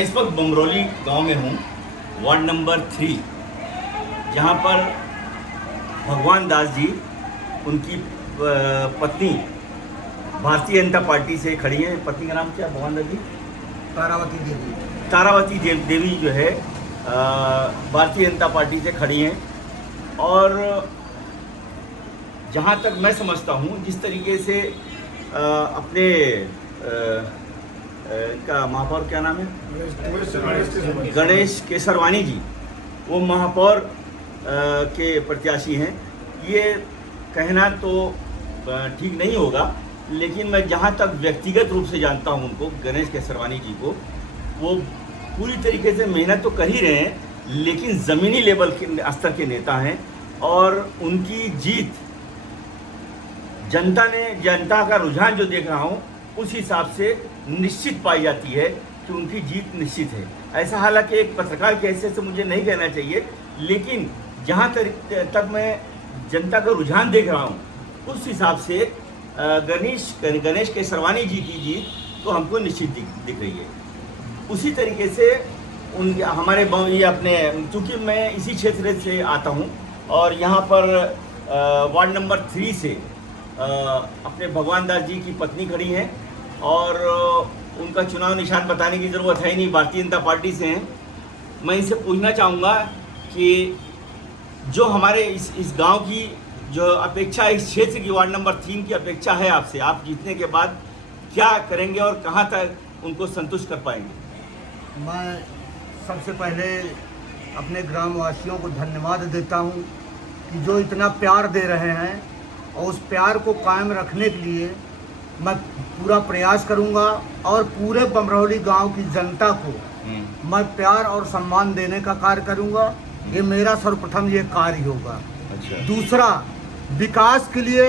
इस वक्त बमरौली गांव में हूँ, वार्ड नंबर 3, जहाँ पर भगवान दास जी, उनकी पत्नी भारतीय जनता पार्टी से खड़ी हैं। पत्नी का नाम क्या है भगवान दास जी? तारावती देवी जो है भारतीय जनता पार्टी से खड़ी हैं। और जहाँ तक मैं समझता हूँ, जिस तरीके से अपने का महापौर क्या नाम है, गणेश केसरवानी जी, वो महापौर के प्रत्याशी हैं। ये कहना तो ठीक नहीं होगा, लेकिन मैं जहाँ तक व्यक्तिगत रूप से जानता हूँ उनको, गणेश केसरवानी जी को, वो पूरी तरीके से मेहनत तो कर ही रहे हैं, लेकिन ज़मीनी लेवल के स्तर के नेता हैं। और उनकी जीत जनता का रुझान जो देख रहा हूँ, उस हिसाब से निश्चित पाई जाती है कि उनकी जीत निश्चित है। ऐसा हालांकि एक पत्रकार के हैसियत से मुझे नहीं कहना चाहिए, लेकिन जहाँ तक मैं जनता का रुझान देख रहा हूँ, उस हिसाब से गणेश केसरवानी जी की जीत तो हमको निश्चित दिख रही है। उसी तरीके से हमारे ये अपने, चूँकि मैं इसी क्षेत्र से आता हूँ और यहाँ पर वार्ड नंबर 3 से अपने भगवान दास जी की पत्नी खड़ी हैं, और उनका चुनाव निशान बताने की ज़रूरत है ही नहीं, भारतीय जनता पार्टी से हैं। मैं इनसे पूछना चाहूँगा कि जो हमारे इस गांव की जो अपेक्षा, इस क्षेत्र की वार्ड नंबर 3 की अपेक्षा है आपसे, आप जीतने के बाद क्या करेंगे और कहां तक उनको संतुष्ट कर पाएंगे? मैं सबसे पहले अपने ग्रामवासियों को धन्यवाद देता हूं कि जो इतना प्यार दे रहे हैं, और उस प्यार को कायम रखने के लिए मैं पूरा प्रयास करूंगा और पूरे बमरौली गांव की जनता को मैं प्यार और सम्मान देने का कार्य करूंगा। ये मेरा सर्वप्रथम ये कार्य होगा। अच्छा। दूसरा, विकास के लिए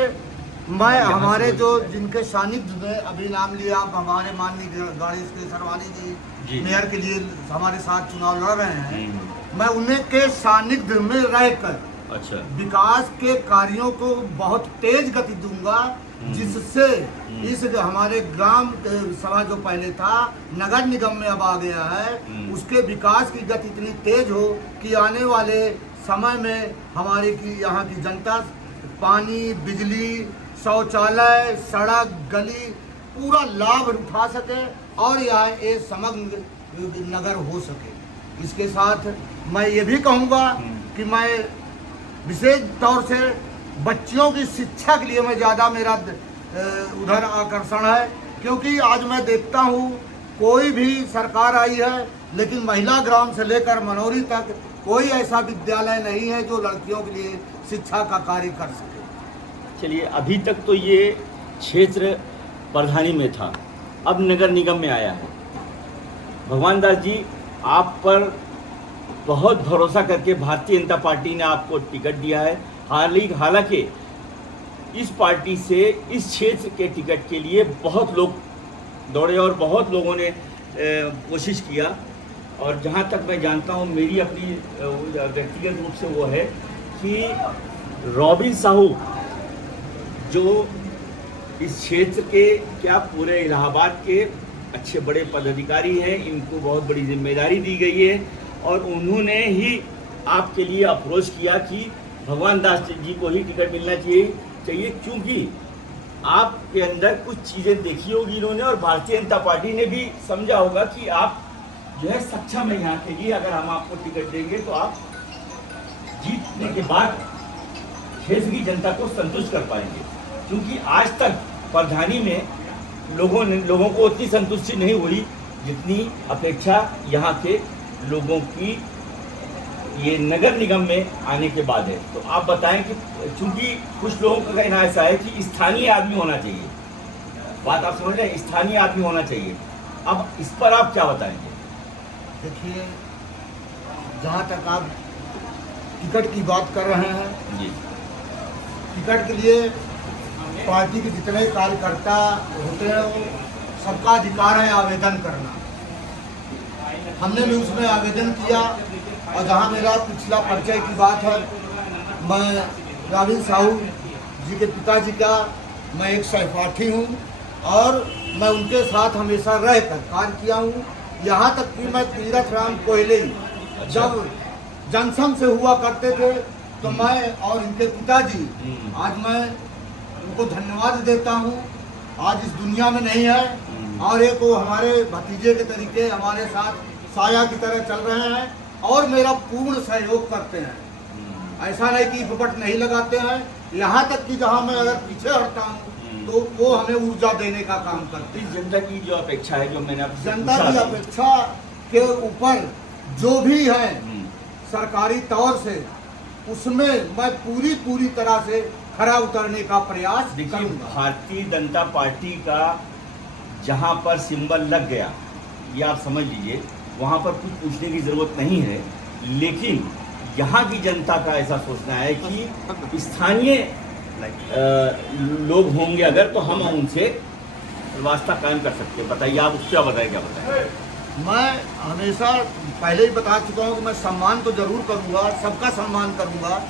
मैं हमारे जो जिनके सानिध्य में अभी नाम लिया, आप हमारे माननीय गणेश केसरवानी जी मेयर के लिए हमारे साथ चुनाव लड़ रहे हैं, मैं उन्हें के सानिध्य में रहकर अच्छा विकास के कार्यों को बहुत तेज गति दूंगा, जिससे इस हमारे ग्राम सभा जो पहले था नगर निगम में अब आ गया है, उसके विकास की गति इतनी तेज हो कि आने वाले समय में हमारे की यहाँ की जनता पानी, बिजली, शौचालय, सड़क, गली पूरा लाभ उठा सके और यहाँ एक समग्र नगर हो सके। इसके साथ मैं ये भी कहूँगा कि मैं विशेष तौर से बच्चियों की शिक्षा के लिए मैं ज़्यादा मेरा उधर आकर्षण है, क्योंकि आज मैं देखता हूँ कोई भी सरकार आई है, लेकिन महिला ग्राम से लेकर मनौरी तक कोई ऐसा विद्यालय नहीं है जो लड़कियों के लिए शिक्षा का कार्य कर सके। चलिए, अभी तक तो ये क्षेत्र प्रधानी में था, अब नगर निगम में आया है। भगवान दास जी, आप पर बहुत भरोसा करके भारतीय जनता पार्टी ने आपको टिकट दिया है। हालांकि इस पार्टी से इस क्षेत्र के टिकट के लिए बहुत लोग दौड़े और बहुत लोगों ने कोशिश किया, और जहाँ तक मैं जानता हूँ, मेरी अपनी व्यक्तिगत रूप से वो है कि रॉबिन साहू जो इस क्षेत्र के, क्या पूरे इलाहाबाद के अच्छे बड़े पदाधिकारी हैं, इनको बहुत बड़ी जिम्मेदारी दी गई है, और उन्होंने ही आपके लिए अप्रोच किया कि भगवान दास जी को ही टिकट मिलना चाहिए, क्योंकि आपके अंदर कुछ चीज़ें देखी होगी इन्होंने, और भारतीय जनता पार्टी ने भी समझा होगा कि आप जो है सक्षम है यहाँ के लिए। अगर हम आपको टिकट देंगे तो आप जीतने के बाद क्षेत्र की जनता को संतुष्ट कर पाएंगे, क्योंकि आज तक प्रधानी में लोगों को उतनी संतुष्टि नहीं हुई जितनी अपेक्षा यहाँ के लोगों की ये नगर निगम में आने के बाद है। तो आप बताएं कि चूंकि कुछ लोगों का कहना ऐसा है कि स्थानीय आदमी होना चाहिए, बात आप समझ रहे हैं, स्थानीय आदमी होना चाहिए। अब इस पर आप क्या बताएंगे? देखिए, जहाँ तक आप टिकट की बात कर रहे हैं जी, टिकट के लिए पार्टी के जितने कार्यकर्ता होते हैं, वो सबका अधिकार है आवेदन करना। हमने भी उसमें आवेदन किया, और जहाँ मेरा पिछला परिचय की बात है, मैं रॉबिन साहू जी के पिताजी का मैं एक सहपाठी हूँ, और मैं उनके साथ हमेशा रहकर कार्य किया हूँ। यहाँ तक कि मैं तीरथ राम कोहली जब जनसंघ से हुआ करते थे तो मैं और इनके पिताजी आज मैं उनको धन्यवाद देता हूँ। आज इस दुनिया में नहीं है और एक वो हमारे भतीजे के तरीके हमारे साथ साया की तरह चल रहे हैं और मेरा पूर्ण सहयोग करते हैं। ऐसा नहीं कि दुपट नहीं लगाते हैं, यहाँ तक कि जहाँ मैं अगर पीछे हटता हूँ तो वो हमें ऊर्जा देने का काम करते हैं। जनता की जो अपेक्षा है, जो मैंने आपसे जनता पूछा की था, अपेक्षा के ऊपर जो भी है सरकारी तौर से उसमें मैं पूरी तरह से खरा उतरने का प्रयास देखिए, करूंगा। भारतीय जनता पार्टी का जहां पर सिंबल लग गया, ये आप समझ लीजिए, वहां पर कुछ पूछने की जरूरत नहीं है। लेकिन यहाँ की जनता का ऐसा सोचना है कि स्थानीय लोग होंगे अगर, तो हम उनसे वास्ता कायम कर सकते हैं। बताइए, आप उससे क्या बताएं, क्या बताएं? मैं हमेशा पहले ही बता चुका हूँ कि मैं सम्मान तो जरूर करूंगा, सबका सम्मान करूंगा।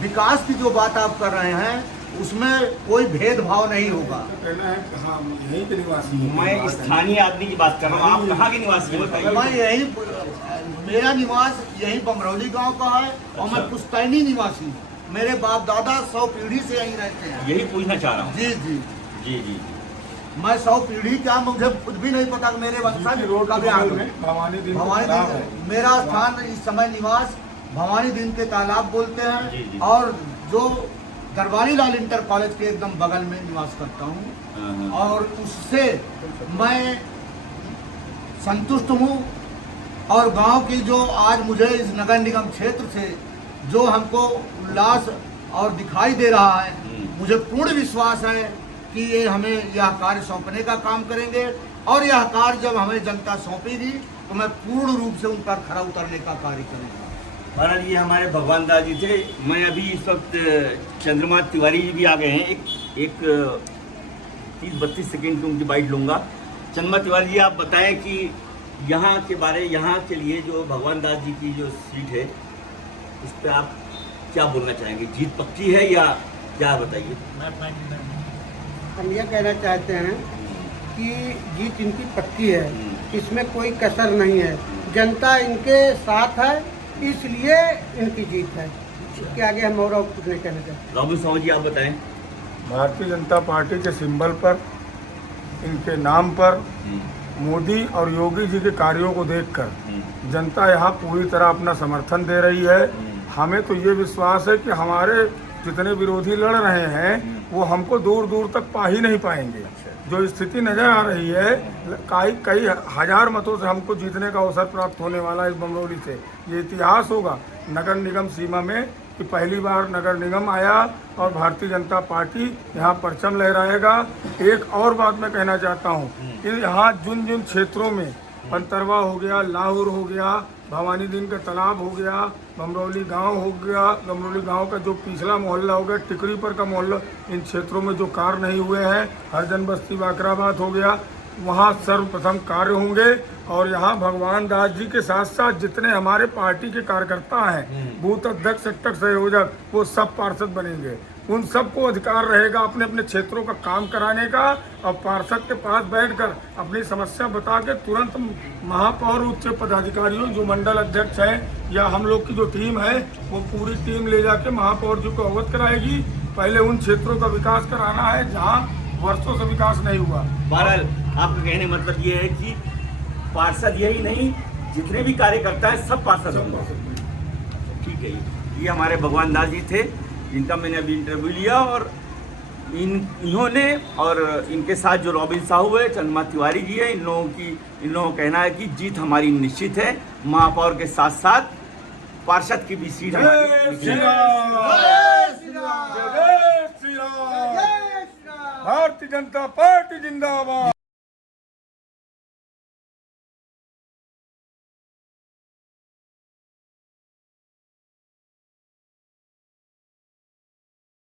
विकास की जो बात आप कर रहे हैं उसमें कोई भेदभाव नहीं होगा। कहना है कि हाँ, यहीं के निवासी हैं। मैं स्थानीय आदमी की बात कर रहा हूँ, आप कहाँ के निवासी हैं बताइए? मैं यही, मेरा निवास यही बमरौली गांव का है और मैं पुश्तैनी निवासी हूँ। मेरे बाप दादा 100 पीढ़ी से यहीं रहते हैं। यही पूछना चाह रहा हूँ। जी जी जी जी। मैं 100 पीढ़ी क्या, मुझे खुद भी नहीं पता कि मेरे वंशज रोड कब के यहाँ बगल में भवानी दिन भवानी तालाब है। दिन मेरा स्थान इस समय निवास भवानी दिन के तालाब बोलते जी, हैं जी। और जो दरबारी लाल इंटर कॉलेज के एकदम बगल में निवास करता हूँ और उससे मैं संतुष्ट हूँ। और गांव की जो आज मुझे इस नगर निगम क्षेत्र से जो हमको उल्लास और दिखाई दे रहा है, मुझे पूर्ण विश्वास है कि ये हमें यह कार्य सौंपने का काम करेंगे और यह कार्य जब हमें जनता सौंपेगी तो मैं पूर्ण रूप से उन पर खरा उतरने का कार्य करूँगा। महाराज, ये हमारे भगवान दास जी थे। मैं अभी इस वक्त चंद्रमा तिवारी जी भी आ गए हैं। एक 30-32 सेकेंड की उनकी बाइट लूँगा। चंद्रमा तिवारी जी, आप बताएं कि यहाँ के बारे, यहाँ के लिए जो भगवान दास जी की जो सीट है, उस पर आप क्या बोलना चाहेंगे? जीत पक्की है या क्या, बताइए। हम ये कहना चाहते हैं कि जीत इनकी पक्की है, इसमें कोई कसर नहीं है। जनता इनके साथ है, इसलिए इनकी जीत है। इसके आगे हम और कुछ नहीं कहना चाहते। रॉबिन साहू जी, आप बताएं। भारतीय जनता पार्टी के सिंबल पर, इनके नाम पर, मोदी और योगी जी के कार्यों को देखकर जनता यहाँ पूरी तरह अपना समर्थन दे रही है। हमें तो ये विश्वास है कि हमारे जितने विरोधी लड़ रहे हैं वो हमको दूर दूर तक पा ही नहीं पाएंगे। जो स्थिति नजर आ रही है, कई हजार मतों से हमको जीतने का अवसर प्राप्त होने वाला है इस बमरौली से। ये इतिहास होगा नगर निगम सीमा में कि पहली बार नगर निगम आया और भारतीय जनता पार्टी यहाँ परचम लहराएगा। एक और बात मैं कहना चाहता हूँ कि यहाँ जिन जिन क्षेत्रों में पंतरवा हो गया, लाहौर हो गया, भवानी दिन का तालाब हो गया, बमरौली गांव हो गया, बमरौली गांव का जो पिछला मोहल्ला हो गया, टिकरी पर का मोहल्ला, इन क्षेत्रों में जो कार्य नहीं हुए हैं, हरजन बस्ती बाकराबाद हो गया, वहाँ सर्वप्रथम कार्य होंगे। और यहाँ भगवान दास जी के साथ साथ जितने हमारे पार्टी के कार्यकर्ता हैं, बूथ अध्यक्ष, सेक्टर संयोजक, वो सब पार्षद बनेंगे। उन सबको अधिकार रहेगा अपने अपने क्षेत्रों का काम कराने का और पार्षद के पास बैठकर अपनी समस्या बता के तुरंत महापौर, उच्च पदाधिकारियों, जो मंडल अध्यक्ष हैं या हम लोग की जो टीम है, वो पूरी टीम ले जाके महापौर जी को अवगत कराएगी। पहले उन क्षेत्रों का विकास कराना है जहाँ वर्षों से विकास नहीं हुआ। बहरहाल, आपका कहने मतलब ये है कि पार्षद यही नहीं, जितने भी कार्यकर्ता हैं सब पार्षद होंगे। ठीक है, ये हमारे भगवान दास जी थे जिनका मैंने अभी इंटरव्यू लिया। और इन्होंने और इनके साथ जो रॉबिन साहू है, चंद्रमा तिवारी जी है, इन लोगों का कहना है कि जीत हमारी निश्चित है। महापौर के साथ साथ पार्षद की भी सीट हमारी। भारतीय जनता पार्टी जिंदाबाद।